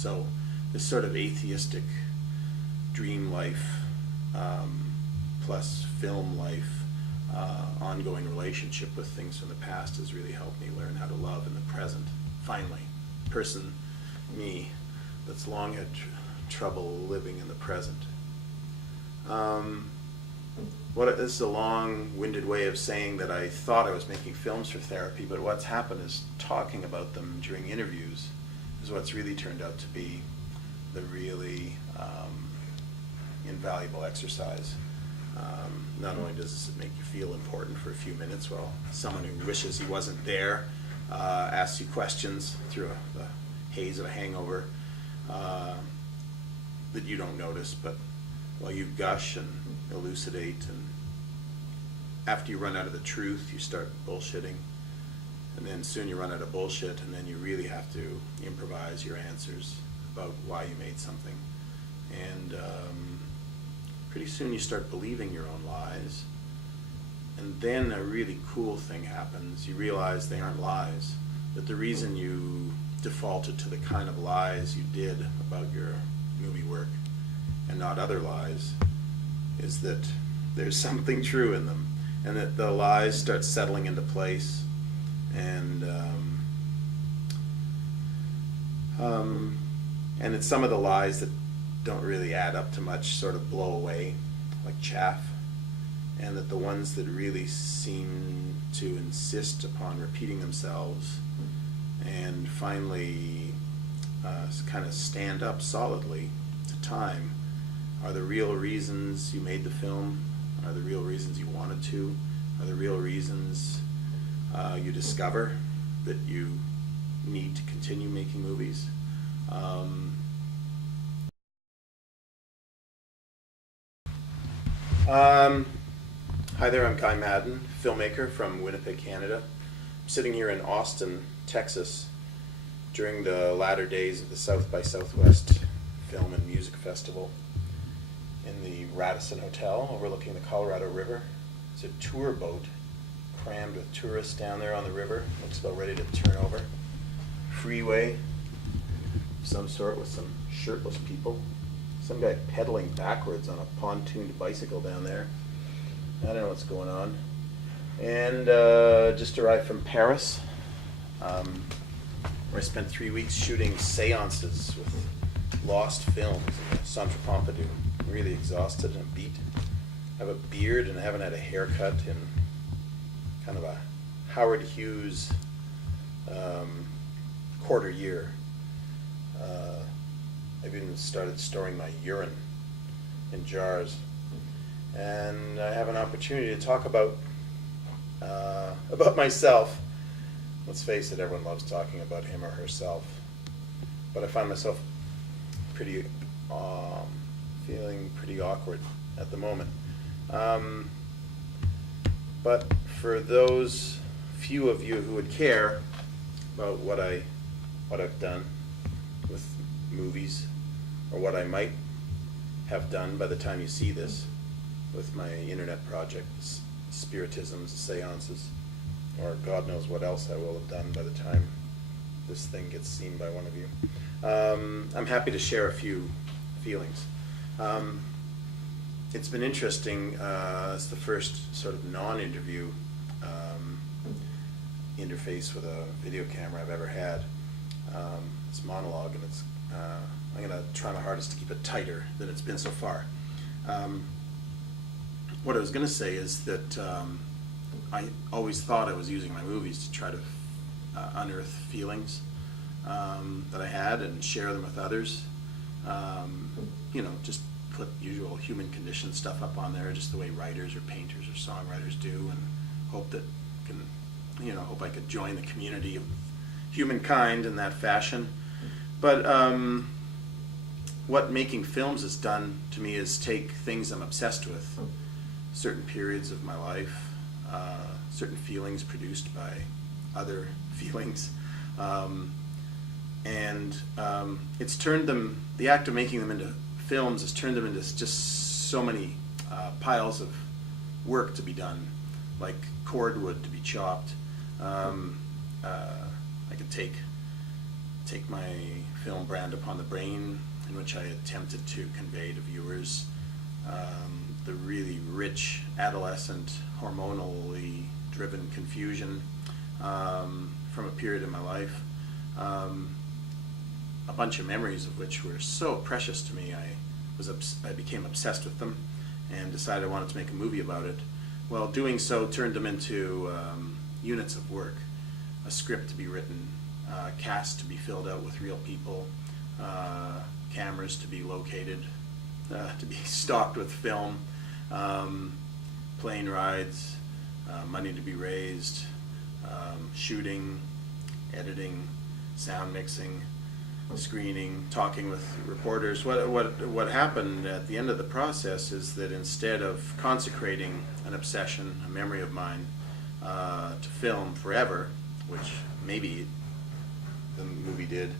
So this sort of atheistic dream life plus film life, ongoing relationship with things from the past has really helped me learn how to love in the present. Finally, person me that's long had trouble living in the present. This is a long-winded way of saying that I thought I was making films for therapy, but what's happened is talking about them during interviews is what's really turned out to be the really invaluable exercise. Not only does it make you feel important for a few minutes while someone who wishes he wasn't there asks you questions through the haze of a hangover that you don't notice, but while you gush and elucidate, and after you run out of the truth, you start bullshitting, and then soon you run out of bullshit, and then you really have to improvise your answers about why you made something. And pretty soon you start believing your own lies, and then a really cool thing happens. You realize they aren't lies, that the reason you defaulted to the kind of lies you did about your movie work and not other lies is that there's something true in them, and that the lies start settling into place, and it's some of the lies that don't really add up to much sort of blow away like chaff, and that the ones that really seem to insist upon repeating themselves and finally kind of stand up solidly to time are the real reasons you made the film, are the real reasons you wanted to, are the real reasons you discover that you need to continue making movies. Hi there, I'm Guy Maddin, filmmaker from Winnipeg, Canada. I'm sitting here in Austin, Texas, during the latter days of the South by Southwest Film and Music Festival in the Radisson Hotel overlooking the Colorado River. It's a tour boat crammed with tourists down there on the river. Looks about ready to turn over. Freeway of some sort with some shirtless people. Some guy pedaling backwards on a pontooned bicycle down there. I don't know what's going on. And just arrived from Paris, where I spent 3 weeks shooting seances with lost films in the Centre Pompidou. I'm really exhausted and beat. I have a beard and I haven't had a haircut in kind of a Howard Hughes quarter year. I've even started storing my urine in jars. And I have an opportunity to talk about myself. Let's face it, everyone loves talking about him or herself. But I find myself pretty feeling pretty awkward at the moment. But for those few of you who would care about what I've done with movies, or what I might have done by the time you see this with my internet project, spiritisms, seances, or God knows what else I will have done by the time this thing gets seen by one of you. I'm happy to share a few feelings. It's been interesting. It's the first sort of non-interview interface with a video camera I've ever had. It's monologue, and it's I'm going to try my hardest to keep it tighter than it's been so far. What I was going to say is that I always thought I was using my movies to try to unearth feelings that I had and share them with others. Just put usual human condition stuff up on there, just the way writers or painters or songwriters do, and hope that hope I could join the community of humankind in that fashion. But what making films has done to me is take things I'm obsessed with, certain periods of my life, certain feelings produced by other feelings, and it's turned them, the act of making them into films has turned them into just so many piles of work to be done, like cordwood to be chopped. I could take my film Brand Upon the Brain, in which I attempted to convey to viewers the really rich adolescent, hormonally driven confusion from a period in my life. A bunch of memories of which were so precious to me, I became obsessed with them and decided I wanted to make a movie about it. Well, doing so turned them into units of work, a script to be written, cast to be filled out with real people, cameras to be located, to be stocked with film, plane rides, money to be raised, shooting, editing, sound mixing, screening, talking with reporters. What happened at the end of the process is that instead of consecrating an obsession, a memory of mine, to film forever, which maybe the movie did,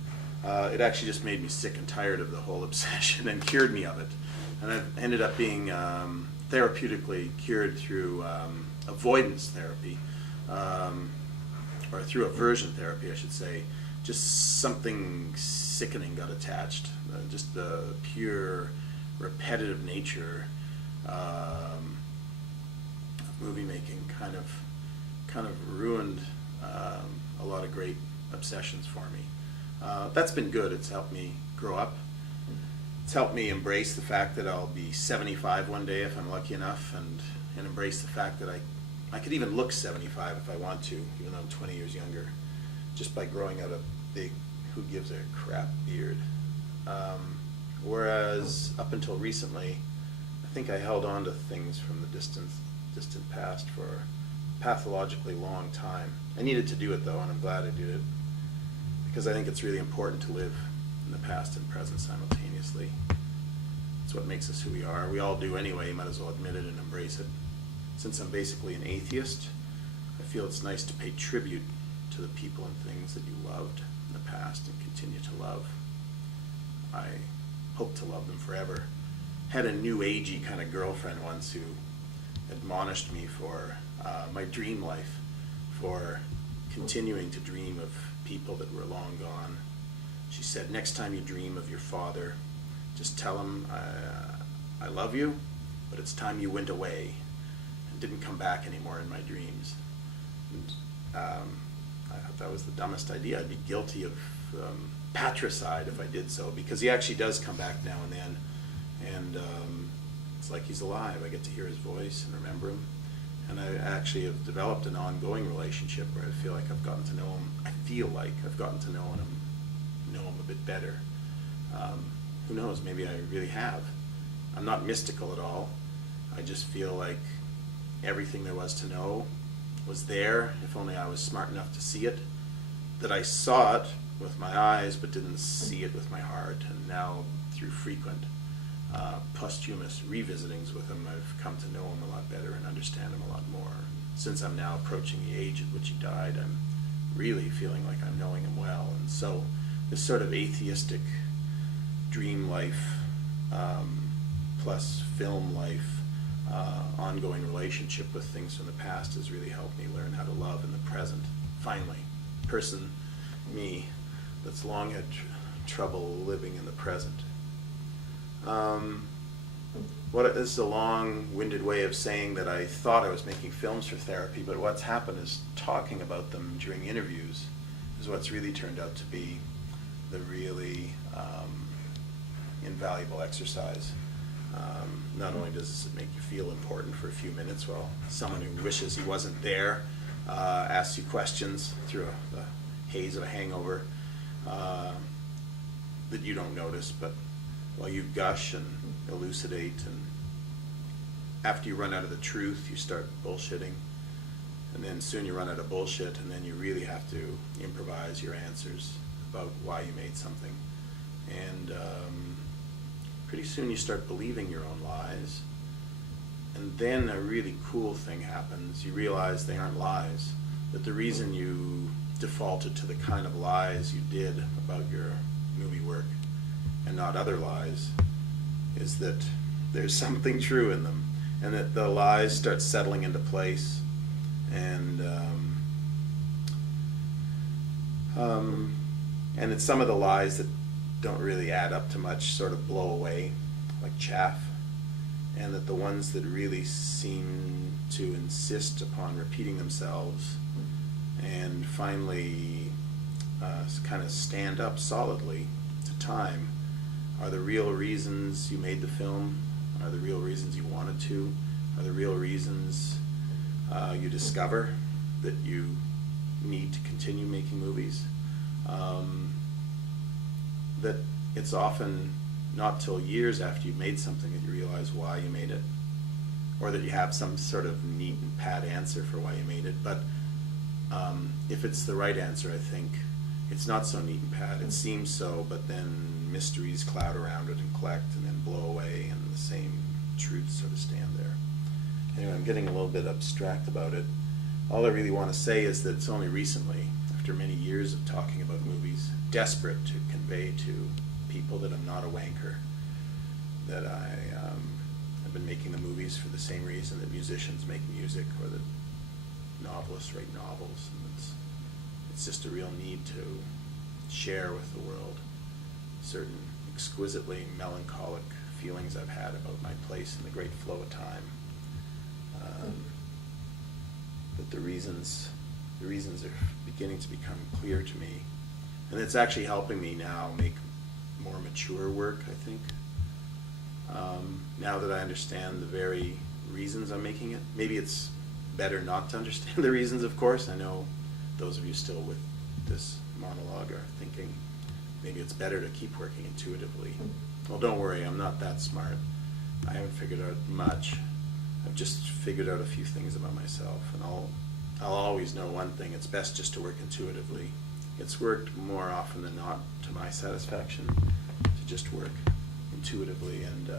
it actually just made me sick and tired of the whole obsession and cured me of it. And I've ended up being therapeutically cured through avoidance therapy, or through aversion therapy, I should say. Just something sickening got attached. Just the pure repetitive nature of movie making kind of ruined a lot of great obsessions for me. That's been good. It's helped me grow up. It's helped me embrace the fact that I'll be 75 one day if I'm lucky enough, and embrace the fact that I could even look 75 if I want to, even though I'm 20 years younger, just by growing out a big who gives a crap beard. Whereas up until recently, I think I held on to things from the distant past for a pathologically long time. I needed to do it though, and I'm glad I did it, because I think it's really important to live in the past and present simultaneously. It's what makes us who we are. We all do anyway, you might as well admit it and embrace it. Since I'm basically an atheist, I feel it's nice to pay tribute to the people and things that you loved in the past and continue to love. I hope to love them forever. Had a new agey kind of girlfriend once who admonished me for my dream life, for continuing to dream of people that were long gone. She said, next time you dream of your father, just tell him I love you, but it's time you went away and didn't come back anymore in my dreams. And I thought that was the dumbest idea. I'd be guilty of patricide if I did so, because he actually does come back now and then, and it's like he's alive. I get to hear his voice and remember him, and I actually have developed an ongoing relationship where I feel like I've gotten to know him. I feel like I've gotten to know him a bit better. Who knows, maybe I really have. I'm not mystical at all. I just feel like everything there was to know was there, if only I was smart enough to see it, that I saw it with my eyes but didn't see it with my heart. And now through frequent posthumous revisitings with him, I've come to know him a lot better and understand him a lot more. Since I'm now approaching the age at which he died, I'm really feeling like I'm knowing him well. And so this sort of atheistic dream life plus film life ongoing relationship with things from the past has really helped me learn how to love in the present. Finally, person me that's long had trouble living in the present. This is a long-winded way of saying that I thought I was making films for therapy, but what's happened is talking about them during interviews is what's really turned out to be the really invaluable exercise. Not only does it make you feel important for a few minutes while someone who wishes he wasn't there asks you questions through the haze of a hangover that you don't notice, but while you gush and elucidate, and after you run out of the truth, you start bullshitting, and then soon you run out of bullshit, and then you really have to improvise your answers about why you made something. And pretty soon you start believing your own lies, and then a really cool thing happens. You realize they aren't lies, that the reason you defaulted to the kind of lies you did about your movie work and not other lies is that there's something true in them, and that the lies start settling into place, and it's some of the lies that don't really add up to much sort of blow away like chaff, and that the ones that really seem to insist upon repeating themselves and finally kind of stand up solidly to time are the real reasons you made the film, are the real reasons you wanted to, are the real reasons you discover that you need to continue making movies. That it's often not till years after you've made something that you realize why you made it, or that you have some sort of neat and pat answer for why you made it. But if it's the right answer, I think it's not so neat and pat. It seems so, but then mysteries cloud around it and collect and then blow away, and the same truths sort of stand there. Anyway, I'm getting a little bit abstract about it. All I really want to say is that it's only recently, after many years of talking about movies, desperate to convey to people that I'm not a wanker, that I have been making the movies for the same reason that musicians make music, or that novelists write novels, and it's just a real need to share with the world certain exquisitely melancholic feelings I've had about my place in the great flow of time. That the reasons are beginning to become clear to me, and it's actually helping me now make more mature work, I think. Now that I understand the very reasons I'm making it. Maybe it's better not to understand the reasons, of course. I know those of you still with this monologue are thinking maybe it's better to keep working intuitively. Well, don't worry, I'm not that smart. I haven't figured out much. I've just figured out a few things about myself, and I'll always know one thing: it's best just to work intuitively. It's worked more often than not to my satisfaction to just work intuitively and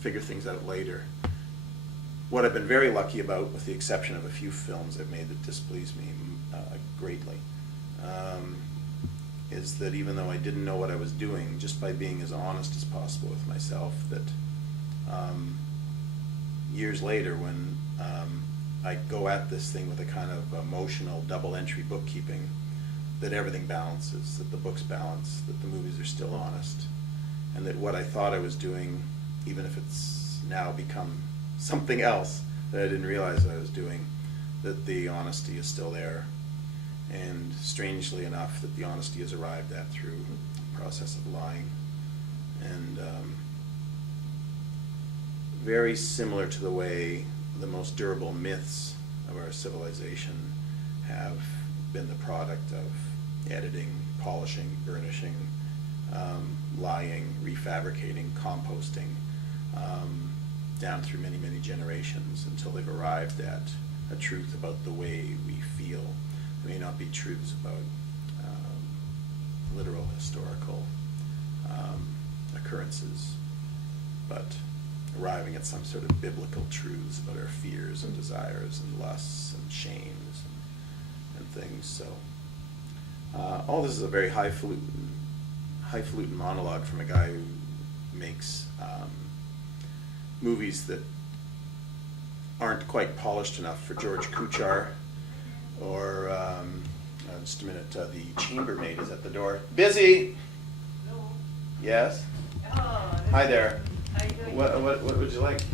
figure things out later. What I've been very lucky about, with the exception of a few films I've made that displeased me greatly, is that even though I didn't know what I was doing, just by being as honest as possible with myself, that years later, when I go at this thing with a kind of emotional double entry bookkeeping, that everything balances, that the books balance, that the movies are still honest, and that what I thought I was doing, even if it's now become something else that I didn't realize I was doing, that the honesty is still there. And strangely enough, that the honesty is arrived at through the process of lying. And very similar to the way the most durable myths of our civilization have been the product of editing, polishing, burnishing, lying, refabricating, composting, down through many, many generations until they've arrived at a truth about the way we feel. It may not be truths about literal historical occurrences, but arriving at some sort of biblical truths about our fears and desires and lusts and shames and things. So all this is a very highfalutin monologue from a guy who makes movies that aren't quite polished enough for George Kuchar, or just a minute, the chambermaid is at the door. Busy? Hello. Yes? Oh, Hi there. How you doing? What would you like? Just...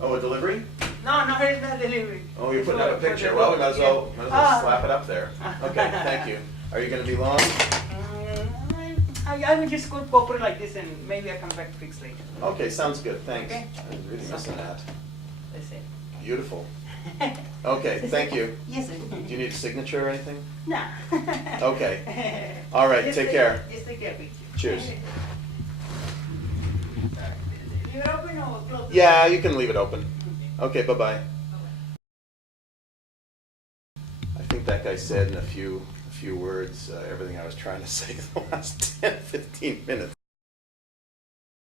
Oh, a delivery? No, it's not delivery. Oh, you're It's putting up a for picture. the Well, we road, might as well slap it up there. Okay, thank you. Are you going to be long? I will just go pop it like this, and maybe I come back to fix later. Okay, sounds good. Thanks. Okay. I was really missing that. That's it. Beautiful. Okay, thank you. Yes, sir. Do you need a signature or anything? Nah. Okay. All right, take care. Just take care, picture. Cheers. Leave it open or close it? Yeah, you can leave it open. Okay, bye-bye. I think that guy said in a few words everything I was trying to say the last 10, 15 minutes.